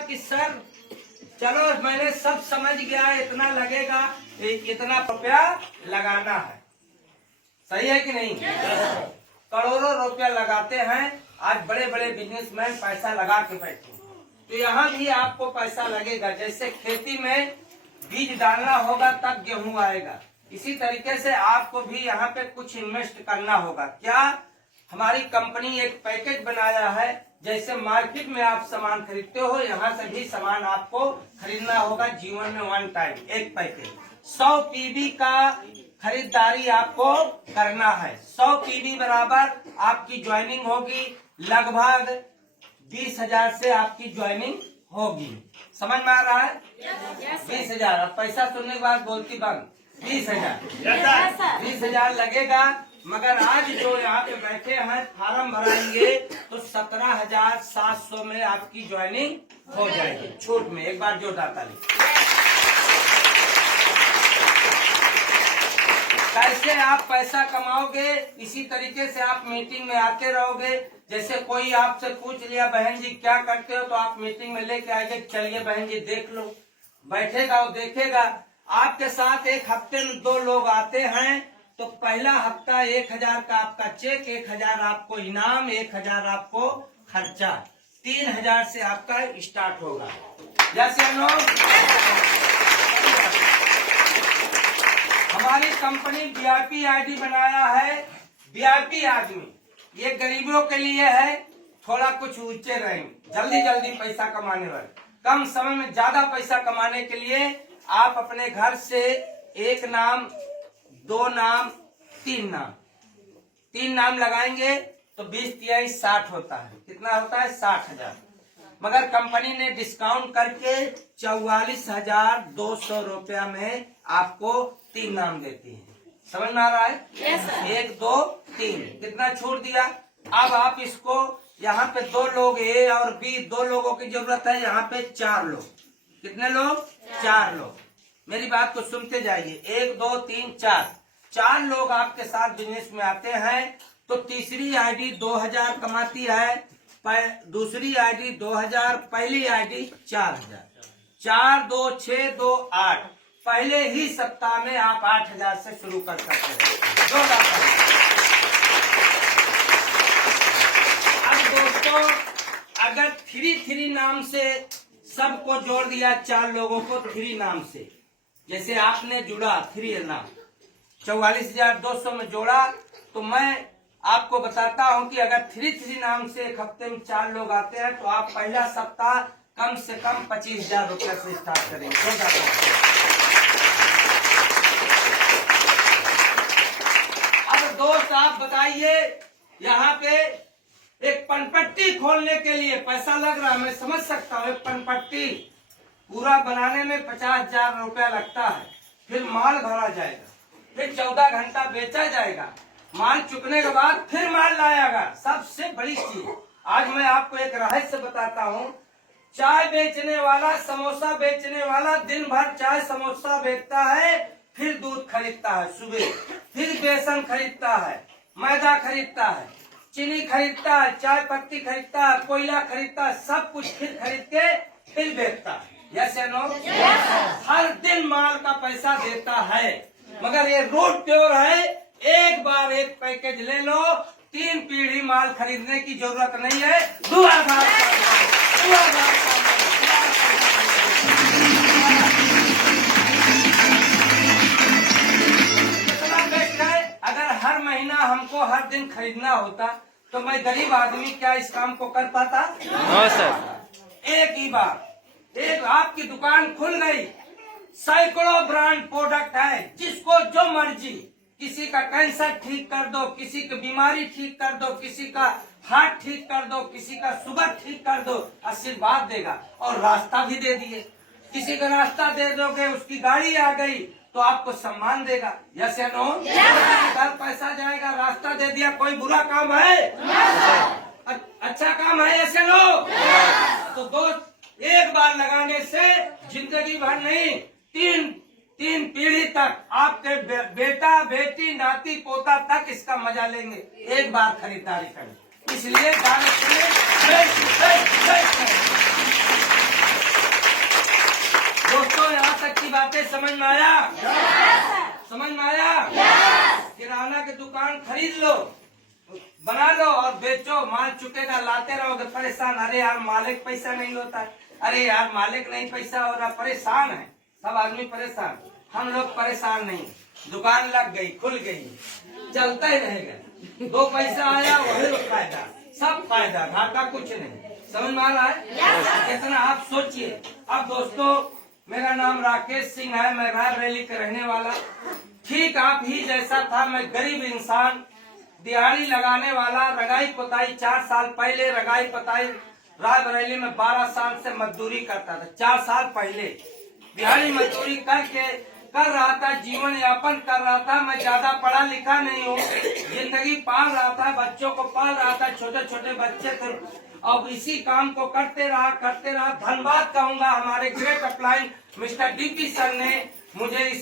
कि सर चलो मैंने सब समझ गया, इतना लगेगा, इतना रुपया लगाना है। सही है कि नहीं? करोड़ों रुपया लगाते हैं। आज बड़े बड़े बिजनेसमैन पैसा लगा के बैठे, तो यहाँ भी आपको पैसा लगेगा। जैसे खेती में बीज डालना होगा तब गेहूं आएगा, इसी तरीके से आपको भी यहाँ पे कुछ इन्वेस्ट करना होगा। क्या? हमारी कंपनी एक पैकेज बनाया है। जैसे मार्केट में आप सामान खरीदते हो, यहाँ से भी सामान आपको खरीदना होगा। जीवन में वन टाइम एक पैकेज 100 पीवी का खरीदारी आपको करना है। 100 पीवी बराबर आपकी ज्वाइनिंग होगी लगभग 20,000 से आपकी ज्वाइनिंग होगी। समझ में आ रहा है? 20,000। अब पैसा सुनने के बाद बोलती बंद। 20,000 20,000 लगेगा। मगर आज जो यहाँ पे बैठे हैं फार्म भराएंगे तो 17,700 में आपकी ज्वाइनिंग हो जाएगी छूट में। एक बार जो डाटा ली। कैसे आप पैसा कमाओगे? इसी तरीके से आप मीटिंग में आते रहोगे। जैसे कोई आपसे पूछ लिया बहन जी क्या करते हो, तो आप मीटिंग में लेके आएंगे, चलिए बहन जी देख लो। बैठेगा वो देखेगा। आपके साथ एक हफ्ते में 2 लोग आते हैं तो पहला हफ्ता 1,000 का आपका चेक, 1,000 आपको इनाम, 1,000 आपको खर्चा, 3,000 से आपका स्टार्ट होगा। जैसे हमारी कंपनी VIP ID बनाया है। VIP आदमी ये गरीबों के लिए है, थोड़ा कुछ ऊंचे रहेंगे, जल्दी जल्दी पैसा कमाने वाले, कम समय में ज्यादा पैसा कमाने के लिए आप अपने घर से 1 नाम, 2 नाम, 3 नाम, 3 नाम लगाएंगे तो 20 तिहाई 60 होता है। कितना होता है? 60,000। मगर कंपनी ने डिस्काउंट करके 44,200 रुपया में आपको 3 नाम देती है। समझ में आ रहा है? 1, 2, 3 कितना छूट दिया। अब आप इसको यहाँ पे 2 लोग A और B, 2 लोगों की जरूरत है, यहाँ पे 4 लोग। कितने लोग? 4 लोग। मेरी बात को सुनते जाइए। 1, 2, 3, 4 लोग आपके साथ बिजनेस में आते हैं तो तीसरी ID 2,000 कमाती है, दूसरी ID 2,000, पहली ID 4,000। 4, 2, 6, 2, 8। पहले ही सप्ताह में आप 8,000 से शुरू कर सकते हैं। जो अब दोस्तों अगर 3 नाम से सबको जोड़ दिया, 4 लोगों को 3 नाम से, जैसे आपने जुड़ा 3 नाम 44,200 में जोड़ा, तो मैं आपको बताता हूं कि अगर 3 नाम से एक हफ्ते में 4 लोग आते हैं तो आप पहला सप्ताह कम से कम 25,000 रुपया से स्टार्ट करेंगे। अब दोस्त आप बताइए, यहाँ पे एक पनपट्टी खोलने के लिए पैसा लग रहा है, मैं समझ सकता हूँ। एक पनपट्टी पूरा बनाने में 50,000 रुपया लगता है, फिर माल भरा जाएगा, फिर 14 घंटा बेचा जाएगा, माल चुकने के बाद फिर माल लाएगा। सबसे बड़ी चीज आज मैं आपको एक रहस्य बताता हूँ। चाय बेचने वाला, समोसा बेचने वाला दिन भर चाय समोसा बेचता है, फिर दूध खरीदता है सुबह, फिर बेसन खरीदता है, मैदा खरीदता है, चीनी खरीदता है, चाय पत्ती खरीदता है, कोयला खरीदता है, सब कुछ फिर खरीद के फिर बेचता है। यस या नो? हर दिन माल का पैसा देता है। मगर ये रूट प्योर है, एक बार एक पैकेज ले लो, 3 पीढ़ी माल खरीदने की जरूरत नहीं है। दुआ अगर हर महीना हमको हर दिन खरीदना होता तो मैं गरीब आदमी क्या इस काम को कर पाता? हाँ सर। एक ही बार एक आपकी दुकान खुल गई, सैकड़ों ब्रांड प्रोडक्ट है, जिसको जो मर्जी, किसी का कैंसर ठीक कर दो, किसी की बीमारी ठीक कर दो, किसी का हार्ट ठीक कर दो, किसी का शुगर ठीक कर दो, आशीर्वाद देगा और रास्ता भी दे दिए। किसी का रास्ता दे दोगे, उसकी गाड़ी आ गई तो आपको सम्मान देगा। यस या नो? घर पैसा जाएगा, रास्ता दे दिया, कोई बुरा काम है? अच्छा काम है? यस या नो? तो दोस्त एक बार लगाने से जिंदगी भर नहीं, 3 पीढ़ी तक आपके बेटा बेटी नाती पोता तक इसका मजा लेंगे। एक बार खरीदारी करें। इसलिए की बातें समझ में आया? समझ में आया? किराना की दुकान खरीद लो, बना लो और बेचो, माल चुकेगा, लाते रहोगे, परेशान। अरे यार मालिक पैसा नहीं होता है, अरे यार मालिक नहीं पैसा हो रहा, परेशान है, सब आदमी परेशान। हम लोग परेशान नहीं, दुकान लग गई, खुल गई, चलता ही रहेगा, 2 पैसा आया वही फायदा, सब फायदा, घाटा कुछ नहीं। समझ में आ रहा है? कितना आप सोचिए। अब दोस्तों मेरा नाम राकेश सिंह है, मैं रायबरेली का रहने वाला, ठीक आप ही जैसा था। मैं गरीब इंसान, दिहाड़ी लगाने वाला, रगाई पुताई 4 साल पहले रगाई पुताई रायबरेली में 12 साल से मजदूरी करता था। 4 साल पहले दिहाड़ी मजदूरी करके कर रहा था, जीवन यापन कर रहा था। मैं ज्यादा पढ़ा लिखा नहीं हूँ, जिंदगी पाल रहा था, बच्चों को पाल रहा था, छोटे छोटे बच्चे थे। अब इसी काम को करते रहा। धन्यवाद कहूंगा हमारे great upline mister DP sir ने मुझे इस